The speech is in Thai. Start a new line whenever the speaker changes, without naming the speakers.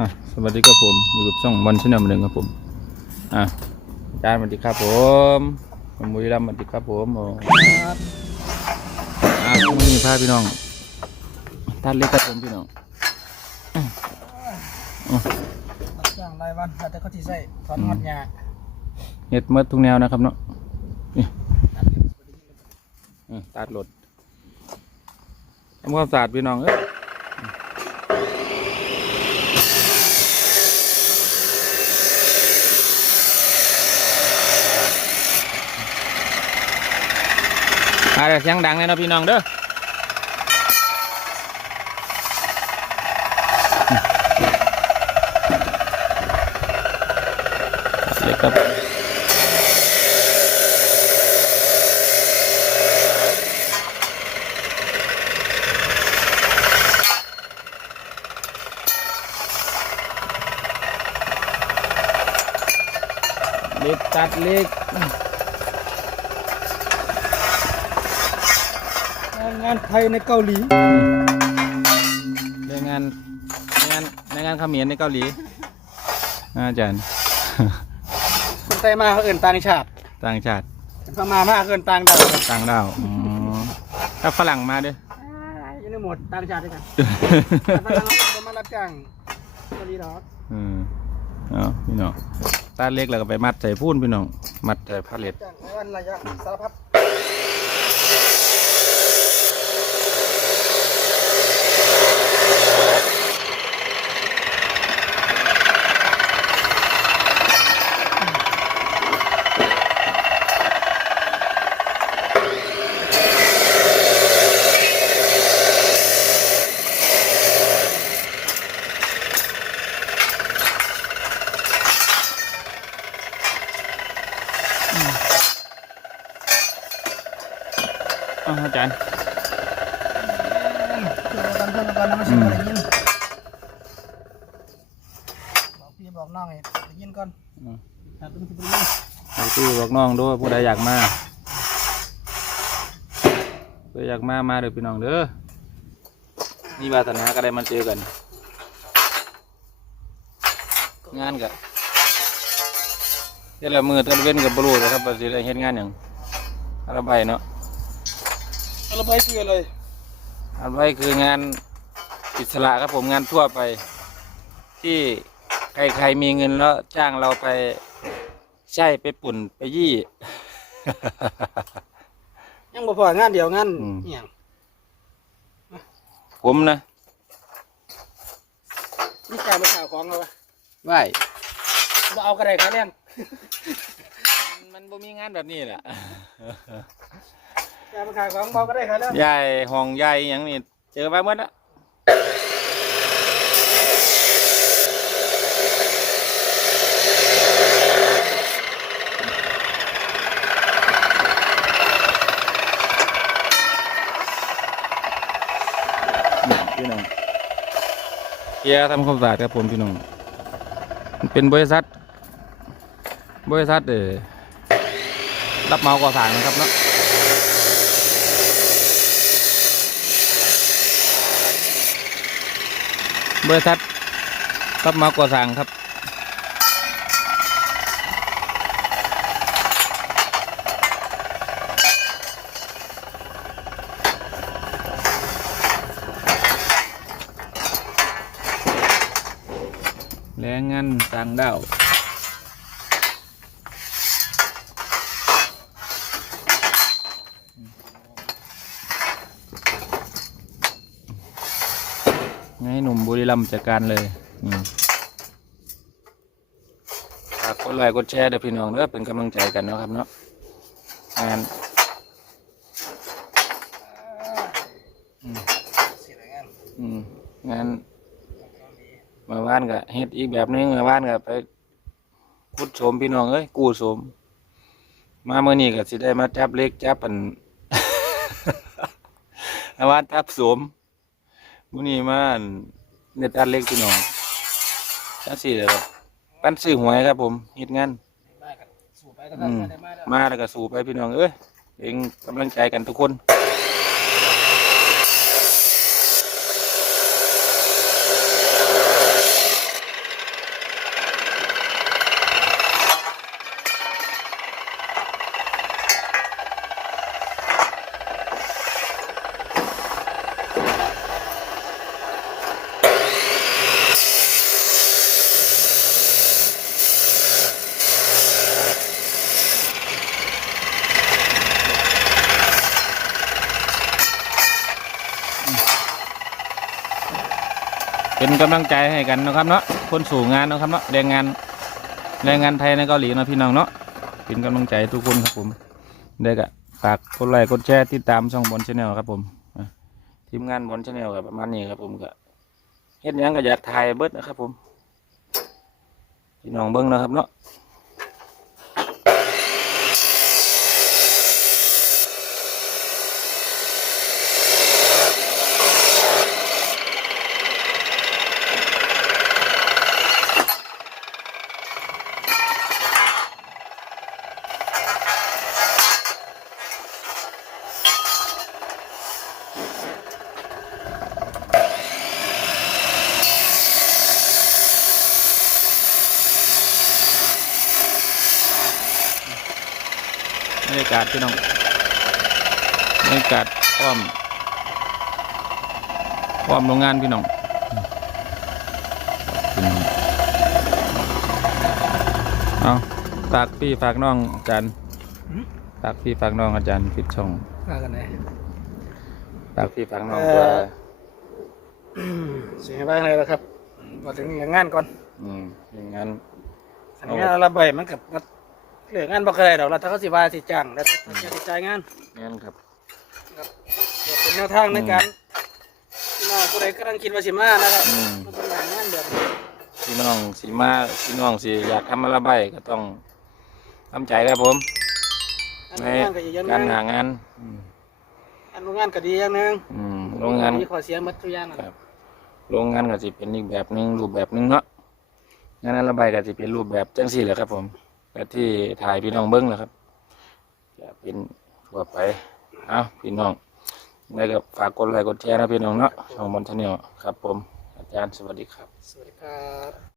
อะสวัสดีครับผม อยู่กับช่องวันชแนลหนึ่งครับผม อะอาจารย์สวัสดีครับผมผมบุรีรัมย์สวัสดีครับผมโอ้อะวันนี้พาพี่น้องตัดเล็กครับผมพี่น้อง
รับจ้างรายวันแต่เขาที่ใส่ถอนหอดหญ้า
เห็ดหมดทุกแนวนะครับเนาะนี่
ตัดเก็บสวัสดีครับ
อืมตัดรถทำความสะอาดพี่น้องเอ้ย อะไรเสียงดังเลยเนาะพี่น้องเด้อเล็กครับเล็กตัดเล็ก
งานงานไทยในเกาหลี
ในงานในงานในงานเขมิ้นในเกาหลีอาอาจารย์
คนไทยมาเขาเอื่นต่างชาติ
ต่างชาติ
พม่ามาเขาเอื่นต่างดาว
ต่างดาวอ๋อถ้าฝรั่งมาด้วย
อยังในหมดต่างชาติด้วยกันแต่ฝรั่งเขาจะมารับจ้างเกาหลีหรอก
อืมเอาพี่น้องตาเล็กแล้วก็ไปมัดใส่พูนพี่น้อง มัดใส่ผ้าเล็ด
จ้างรายวันระยะสารพัด
อ้าวอาจารย์
เพื่อกันเพื่อกันนะไม่ใช่อะไรยินบอกพี่บอกน้องให้ได้ยินก่อน
อืม
ครับเป็นที่เป็นยิน
ไปตู้บอกน้องด้วยผู้ใดอยากมาผู้ใดอยากมามาเด้อพี่น้องเด้อนี่วาสนาก็ได้มาเจอกัน งานกับเดี๋ยวละมือกันเว้นกับบรูนะครับว่าสิได้เฮ็ดงานอย่างอะไรใบเนาะ
เราไปคืออะไร
อันไว้คืองานอิสระครับผมงานทั่วไป ที่ใครๆมีเงินแล้วจ้างเราไปใช่ไปปุ่นไปยี่
ยังบ่พองานเดียวงาน
อืม
อหย่าง
ผมนะ
นี่จ่ายมาข่าวของเราปะ
ไหว
บ่เอากระไรครับเรื่อง
มันบ่มีงานแบบนี้แหละ
จ่ายมาข่าวของบ่ก็ได้ครับเรื่อง
ยายห้องยายอหย่างนี้เจอมาเมื่อละนี่พี่น้องเฮียทำความสะอาดครับผมพี่น้องมันเป็นบริษัท บริษัทเออรับเหมาก่อสร้างนะครับเนาะ บริษัทรับมาก่อสร้างครับ แรงงานต่างด้าว บุรีรัมย์จัดการเลยฝากกดไลค์กดแชร์เด้อพี่น้องเด้อเป็นกำลังใจกันเนาะครับเนาะงาน
งาน
อืมงานเมื่อวานก็เฮ็ดอีกแบบนึงเมื่อวานก็ไปคุดโสมพี่น้องเอ้ยกู้โสม มาเมื่อนี้ก็สิได้มาจับเล็กจับอันเมื่อวานจับโสมมื้อนี้มาน เน็ตตัดเล็กพี่น้องจังซี่เลยครับปั้นซื้อหวยครับผมเฮ็ดงาน
มากันสู่ไปกัน
อืม
ได้มาแล้ว
มาแล้วก็สู้ไปพี่น้องเอ้ยเองกำลังใจกันทุกคน ป็นกำลังใจให้กันนะครับเนาะคนสู่งานนะครับเนาะแรงงานแรงงานไทยในเกาหลีนะพี่น้องเนาะเป็นกำลังใจทุกคนครับผมเด็กอะฝากกดไลค์กดแชร์ติดตามช่องบอลชาแนลครับผมทีมงานบอลชาแนลกับประมาณนี้ครับผมก็เฮ็ดยังก็อยากถ่ายเบิดนะครับผมพี่น้องเบิ้งนะครับเนาะ บรรยากาศพี่น้องบรรยากาศอ้อมอ้อมโรงงานพี่น้องพี่น้องเอาฝากพี่ฝากน้องอาจารย์ฝากพี่ฝากน้องอาจารย์ปิดช่อง
มากันไหน
ฝากพี่ฝากน้อง
เอ่อ
เพื่อ
เสียงบ้างเลยแล้วครับมาถึงเรื่องงานก่อน
อืมอย่างนั้น
สัญญาระบายมันกับ เรื่องงานบ่เคยดอกแล้วถ้าเขาสิว่าสิจ้างแล้วถ้าจะสิจ่ายงาน
งั้นครับ
เป็นแนวทางในการพี่น้องผู้ใดกำลังคิดว่าสิมานะครับ
อืม
มันเป็นงานงานแบบนี้
พี่น้องสีมาพี่น้องสีอยากทำอะไรใบก็ต้องทำใจครับผม
อัน
ใน
งานก็อีกอย่างห
การ
นึง
หางานอืม
อันโรงงานก็ดีอย่างหนึง
อืมโรงงาน
มีข้อเสียหมดทุกอย่างนั่น
ค
แห
รั
ละ
บโรงงานก็สิเป็นอีกแบบหนึ่งรูปแบบหนึ่งเนาะงานระบายก็สิเป็นรูปแบบจังสี่แหละครับผม แบบที่ถ่ายพี่น้องเบิ้งแหละครับจะเป็นทั่วไปเอาพี่น้องแล้กับฝากกดไลค์กดแชร์นะพี่น้องเนาะช่องบอลชาแนลครับผมอาจารย์สวัสดีครับ
สวัสดีครับ